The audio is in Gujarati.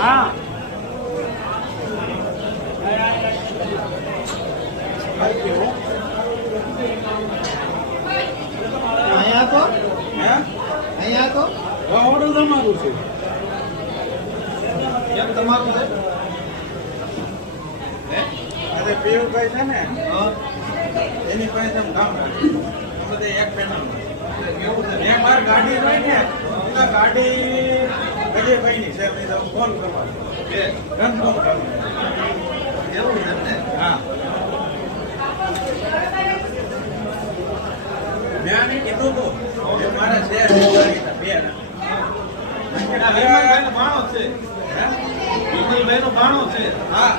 હા અહીંયા તો અહીંયા તો ઓર્ડર તમારું છે કેમ તમારું છે અરે પિયુષભાઈ છે ને એની પાસે આમ કામ રાખે બધે એક પેનલ એક વાર ગાડી હોય ને એટલે ગાડી અજયભાઈ ની છે ફોન કરવાનો કન્ફર્મ કરવાનું એવું છે ને હા મેં આને કીધું હતું કે મારા છે બે વિમલભાઈ નો ભાણો છે હે વિમલભાઈ નો ભાણો છે હા